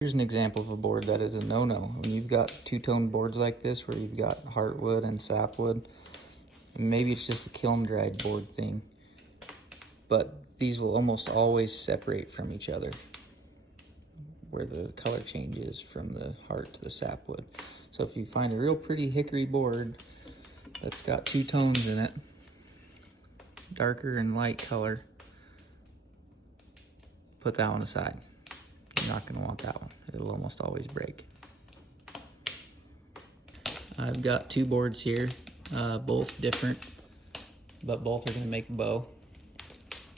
Here's an example of a board that is a no-no. When you've got two-tone boards like this where you've got heartwood and sapwood, maybe it's just a kiln-dried board thing, but these will almost always separate from each other where the color changes from the heart to the sapwood. So if you find a real pretty hickory board that's got two tones in it, darker and light color, put that one aside. You're not going to want that one. It'll almost always break. I've got two boards here, both different, but both are going to make a bow,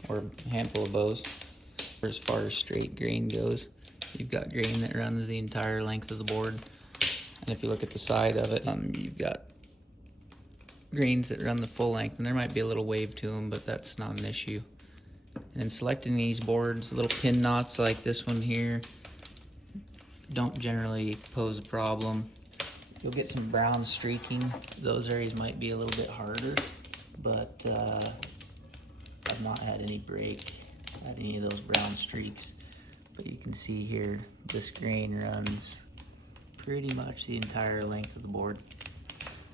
or a handful of bows. As far as straight grain goes, you've got grain that runs the entire length of the board. And if you look at the side of it, you've got grains that run the full length, and there might be a little wave to them, but that's not an issue. And in selecting these boards, little pin knots like this one here don't generally pose a problem. You'll get some brown streaking. Those areas might be a little bit harder, but I've not had any break at any of those brown streaks. But you can see here, this grain runs pretty much the entire length of the board.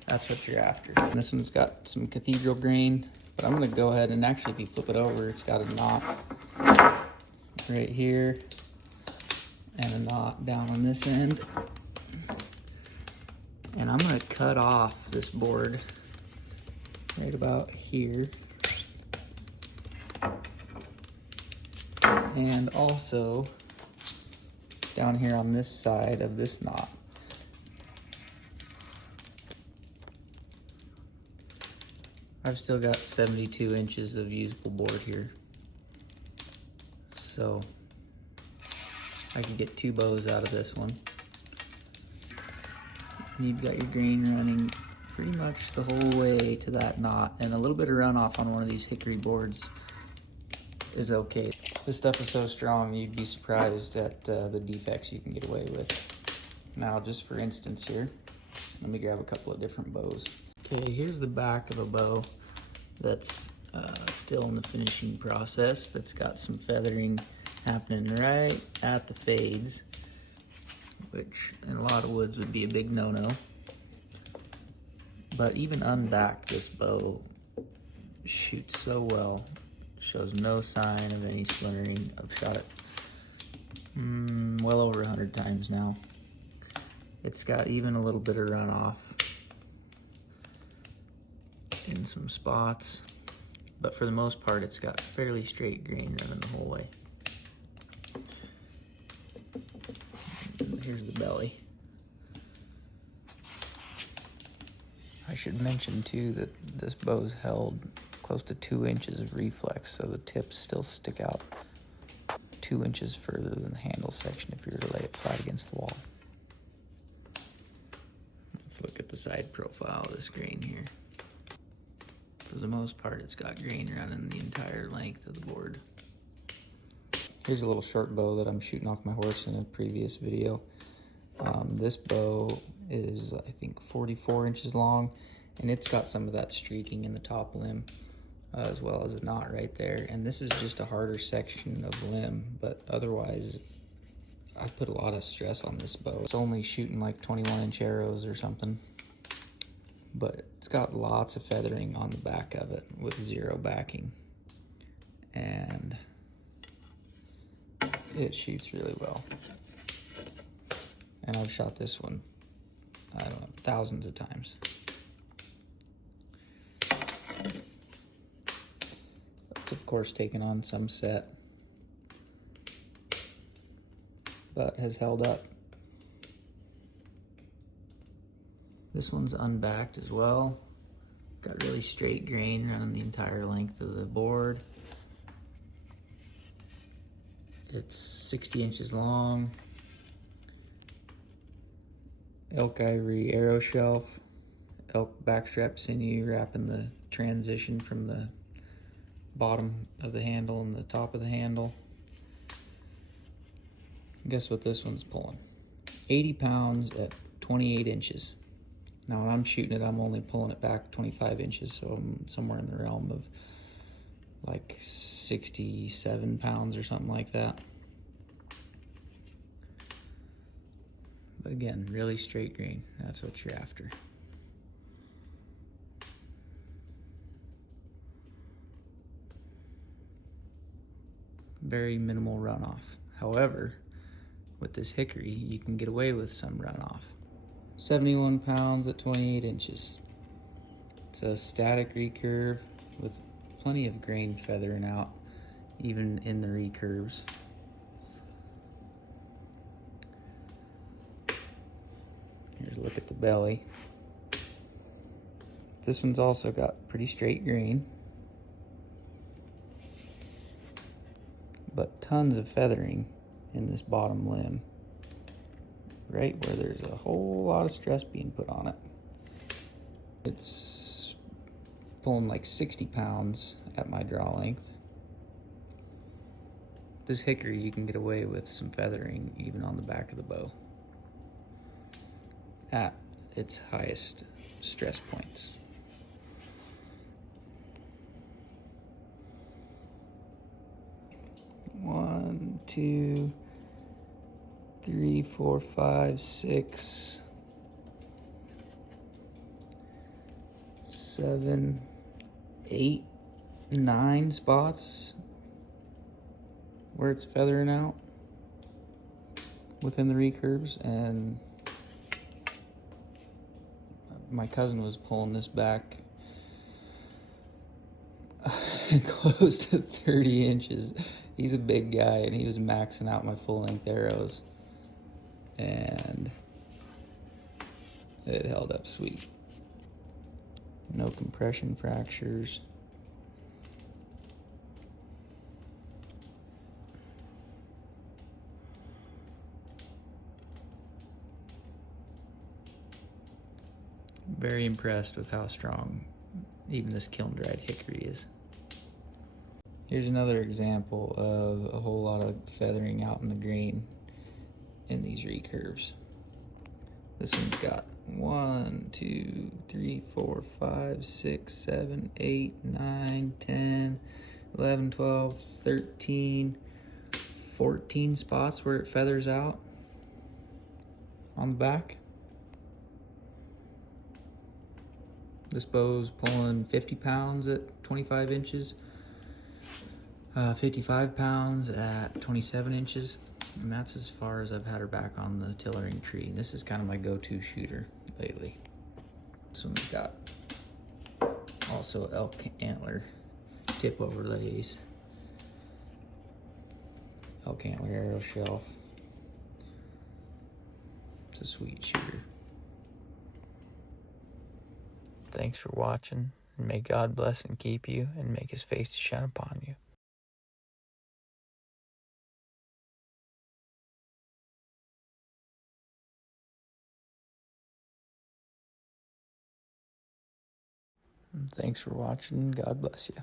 That's what you're after. And this one's got some cathedral grain, but I'm gonna go ahead and actually, if you flip it over, it's got a knot right here and a knot down on this end. And I'm gonna cut off this board right about here. And also down here on this side of this knot. I've still got 72 inches of usable board here. So I can get two bows out of this one. And you've got your grain running pretty much the whole way to that knot, and a little bit of runoff on one of these hickory boards is okay. This stuff is so strong you'd be surprised at the defects you can get away with. Now, just for instance here, let me grab a couple of different bows. Okay, here's the back of a bow that's still in the finishing process, that's got some feathering happening right at the fades, which in a lot of woods would be a big no-no. But even unbacked, this bow shoots so well, shows no sign of any splintering. I've shot it well over 100 times now. It's got even a little bit of runoff in some spots, but for the most part it's got fairly straight grain running the whole way. And here's the belly. I should mention too that this bow's held close to 2 inches of reflex, so the tips still stick out 2 inches further than the handle section if you were to lay it flat against the wall. Let's look at the side profile of this grain here. For the most part, it's got grain running the entire length of the board. Here's a little short bow that I'm shooting off my horse in a previous video. This bow is, I think, 44 inches long, and it's got some of that streaking in the top limb, as well as a knot right there. And this is just a harder section of limb, but otherwise, I put a lot of stress on this bow. It's only shooting like 21-inch arrows or something, but it's got lots of feathering on the back of it with zero backing, and it shoots really well. And I've shot this one, I don't know, thousands of times. It's of course taken on some set, but has held up. This one's unbacked as well. Got really straight grain running the entire length of the board. It's 60 inches long. Elk ivory arrow shelf. Elk backstrap sinew wrapping the transition from the bottom of the handle and the top of the handle. Guess what this one's pulling? 80 pounds at 28 inches. Now when I'm shooting it, I'm only pulling it back 25 inches, so I'm somewhere in the realm of like 67 pounds or something like that. But again, really straight grain, that's what you're after. Very minimal runoff. However, with this hickory, you can get away with some runoff. 71 pounds at 28 inches. It's a static recurve with plenty of grain feathering out, even in the recurves. Here's a look at the belly. This one's also got pretty straight grain, but tons of feathering in this bottom limb, right where there's a whole lot of stress being put on it. It's pulling like 60 pounds at my draw length. This hickory, you can get away with some feathering even on the back of the bow at its highest stress points. One, two, 3, 4, 5, 6, 7, 8, 9 spots where it's feathering out within the recurves, and my cousin was pulling this back close to 30 inches. He's a big guy, and he was maxing out my full-length arrows, and it held up sweet. No compression fractures. Very impressed with how strong even this kiln-dried hickory is. Here's another example of a whole lot of feathering out in the grain in these recurves. This one's got 1, 2, 3, 4, 5, 6, 7, 8, 9, 10, 11, 12, 13, 14 spots where it feathers out on the back. This bow's pulling 50 pounds at 25 inches, 55 pounds at 27 inches, and that's as far as I've had her back on the tillering tree. And this is kind of my go-to shooter lately. This one's got also elk antler tip overlays, elk antler arrow shelf. It's a sweet shooter. Thanks for watching, and may God bless and keep you, and make his face to shine upon you. And thanks for watching. God bless you.